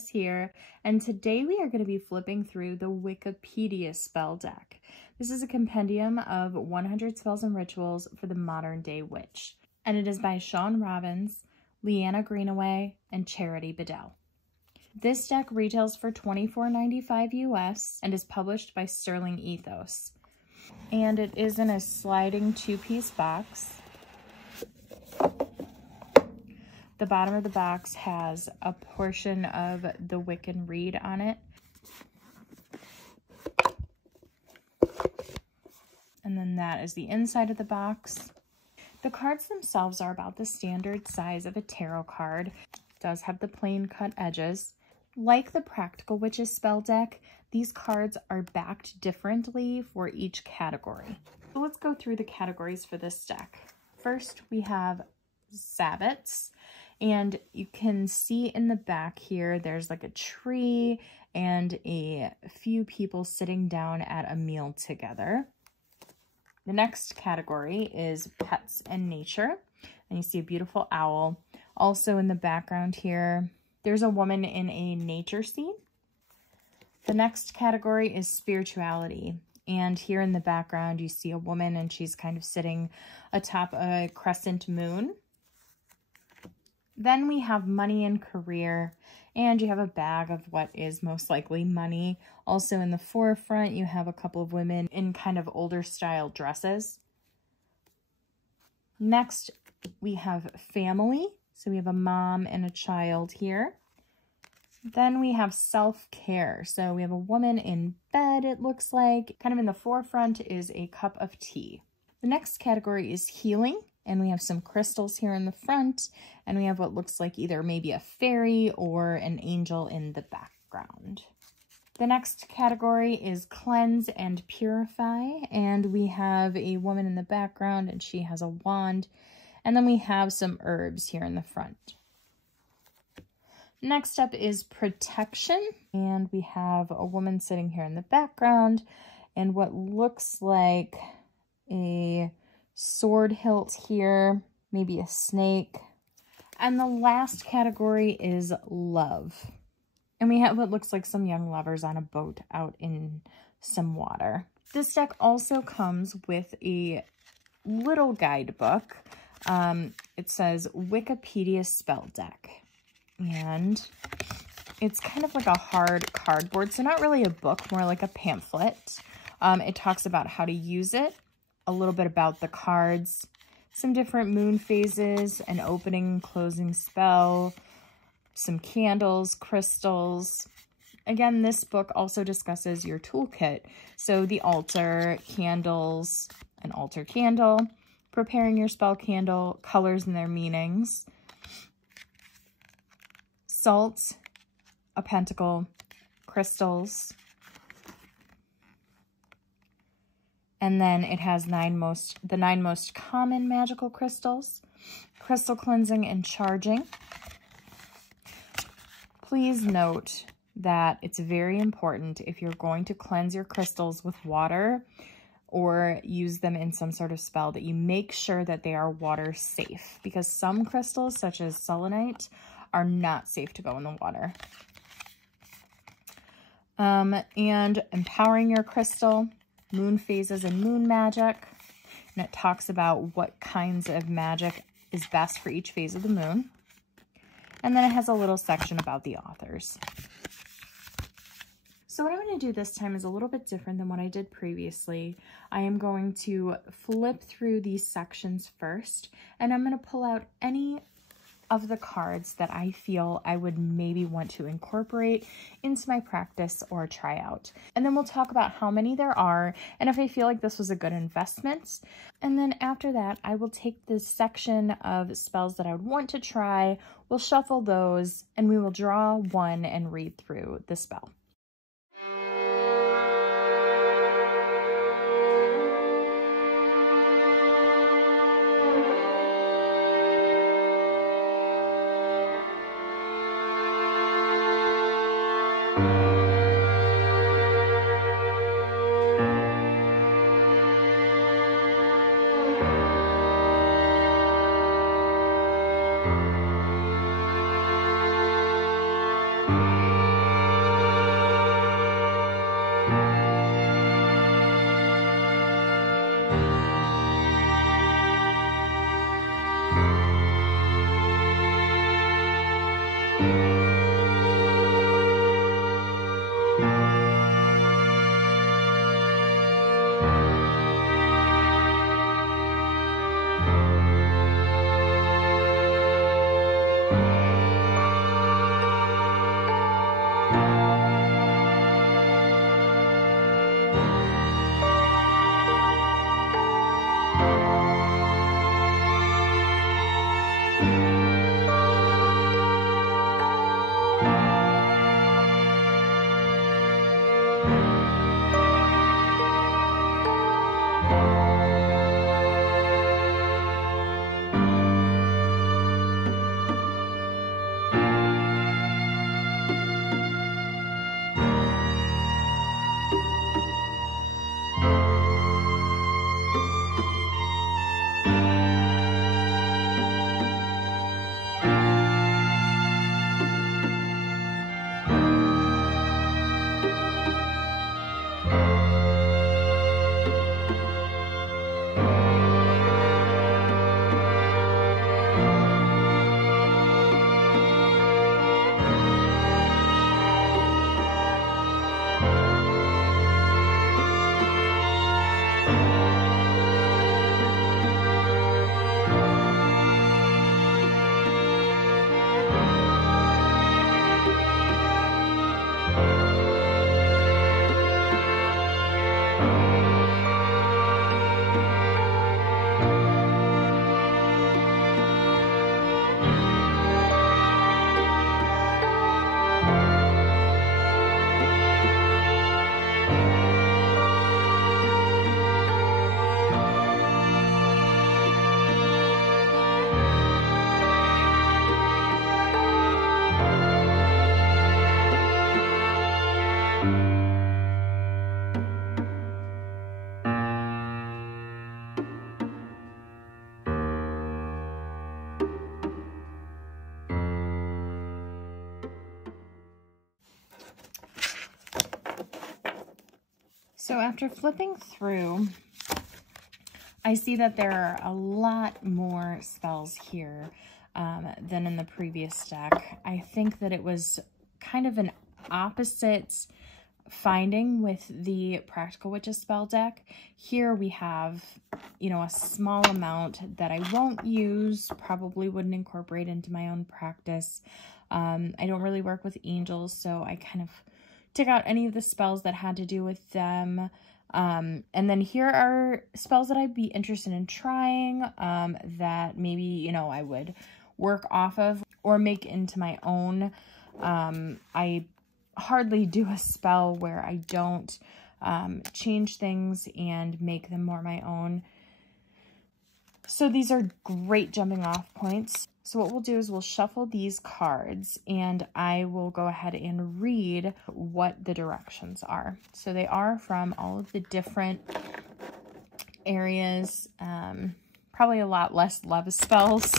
Chris here, and today we are going to be flipping through the Wiccapedia spell deck. This is a compendium of 100 spells and rituals for the modern day witch, and it is by Sean Robbins, Leanna Greenaway, and Charity Bedell. This deck retails for $24.95 US and is published by Sterling Ethos. And it is in a sliding 2-piece box. The bottom of the box has a portion of the Wiccan reed on it. And then that is the inside of the box. The cards themselves are about the standard size of a tarot card. It does have the plain cut edges. Like the Practical Witches spell deck, these cards are backed differently for each category. So let's go through the categories for this deck. First, we have Sabbats, and you can see in the back here, there's like a tree and a few people sitting down at a meal together. The next category is Pets and Nature, and you see a beautiful owl. Also in the background here, there's a woman in a nature scene. The next category is Spirituality. And here in the background, you see a woman and she's kind of sitting atop a crescent moon. Then we have Money and Career, and you have a bag of what is most likely money. Also in the forefront, you have a couple of women in kind of older style dresses. Next, we have Family. So we have a mom and a child here. Then we have Self-Care. So we have a woman in bed, it looks like. Kind of in the forefront is a cup of tea. The next category is Healing. And we have some crystals here in the front. And we have what looks like either maybe a fairy or an angel in the background. The next category is Cleanse and Purify. And we have a woman in the background and she has a wand. And then we have some herbs here in the front. Next up is Protection. And we have a woman sitting here in the background and what looks like a sword hilt here, maybe a snake. And the last category is Love. And we have what looks like some young lovers on a boat out in some water. This deck also comes with a little guidebook. It says Wiccapedia spell deck, and it's kind of like a hard cardboard, so not really a book, more like a pamphlet. It talks about how to use it, a little bit about the cards, some different moon phases, an opening and closing spell, some candles, crystals. Again, this book also discusses your toolkit, so the altar, candles, an altar candle, preparing your spell candle, colors and their meanings, salt, a pentacle, crystals, and then it has the nine most common magical crystals, crystal cleansing and charging. Please note that it's very important if you're going to cleanse your crystals with water or use them in some sort of spell that you make sure that they are water safe, because some crystals such as selenite are not safe to go in the water. And empowering your crystal, moon phases and moon magic. And it talks about what kinds of magic is best for each phase of the moon. And then it has a little section about the authors. So what I'm going to do this time is a little bit different than what I did previously. I am going to flip through these sections first, and I'm going to pull out any of the cards that I feel I would maybe want to incorporate into my practice or try out. And then we'll talk about how many there are and if I feel like this was a good investment. And then after that, I will take this section of spells that I would want to try, we'll shuffle those, and we will draw one and read through the spell. So after flipping through, I see that there are a lot more spells here than in the previous deck. I think that it was kind of an opposite finding with the Practical Witches spell deck. Here we have, you know, a small amount that I won't use, probably wouldn't incorporate into my own practice. I don't really work with angels, so I kind of took out any of the spells that had to do with them. And then here are spells that I'd be interested in trying, that maybe, you know, I would work off of or make into my own. I hardly do a spell where I don't change things and make them more my own. So these are great jumping off points. So what we'll do is we'll shuffle these cards and I will go ahead and read what the directions are. So they are from all of the different areas, probably a lot less love spells.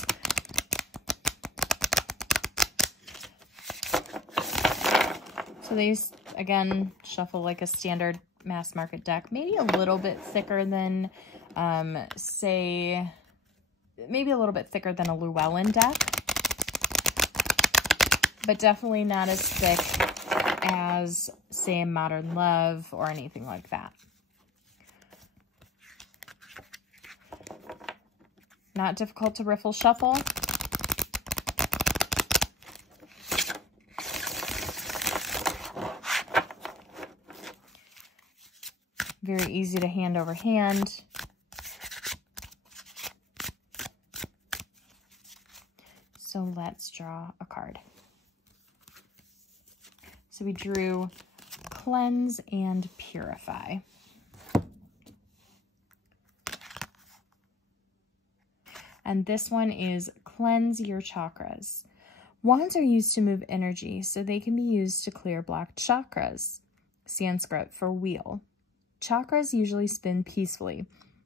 So these, again, shuffle like a standard mass market deck, maybe a little bit thicker than, say, maybe a little bit thicker than a Llewellyn deck, but definitely not as thick as, say, Modern Love or anything like that. Not difficult to riffle shuffle. Very easy to hand over hand. So let's draw a card. So we drew Cleanse and Purify. And this one is Cleanse Your Chakras. Wands are used to move energy, so they can be used to clear blocked chakras. Sanskrit for wheel. Chakras usually spin peacefully,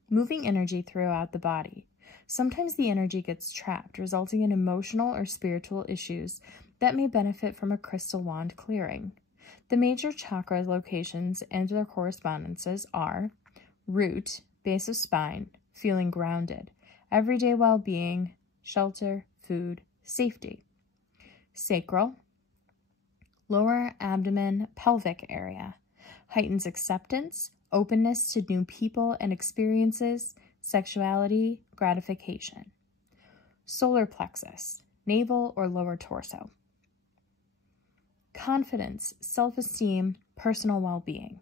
moving energy throughout the body. Sometimes the energy gets trapped, resulting in emotional or spiritual issues that may benefit from a crystal wand clearing. The major chakra locations and their correspondences are root, base of spine, feeling grounded, everyday well-being, shelter, food, safety. Sacral, lower abdomen, pelvic area, heightens acceptance, openness to new people and experiences, sexuality, gratification. Solar plexus, navel or lower torso. Confidence, self-esteem, personal well-being.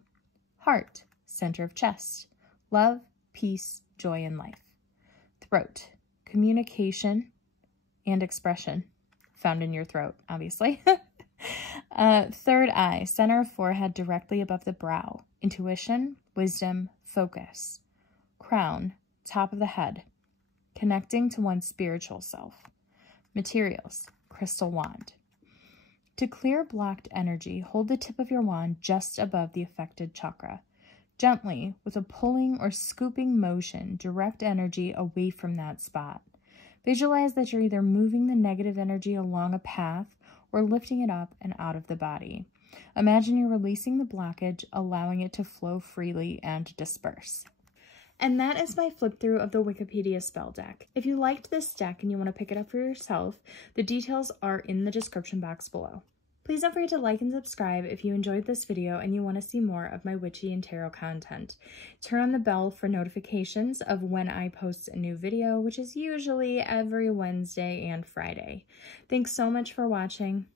Heart, center of chest. Love, peace, joy in life. Throat, communication and expression. Found in your throat, obviously. Third eye, center of forehead directly above the brow. Intuition, wisdom, focus. Crown, top of the head, connecting to one's spiritual self. Materials, crystal wand. To clear blocked energy, hold the tip of your wand just above the affected chakra. Gently, with a pulling or scooping motion, direct energy away from that spot. Visualize that you're either moving the negative energy along a path or lifting it up and out of the body. Imagine you're releasing the blockage, allowing it to flow freely and disperse. And that is my flip through of the Wiccapedia spell deck. If you liked this deck and you want to pick it up for yourself, the details are in the description box below. Please don't forget to like and subscribe if you enjoyed this video and you want to see more of my witchy and tarot content. Turn on the bell for notifications of when I post a new video, which is usually every Wednesday and Friday. Thanks so much for watching.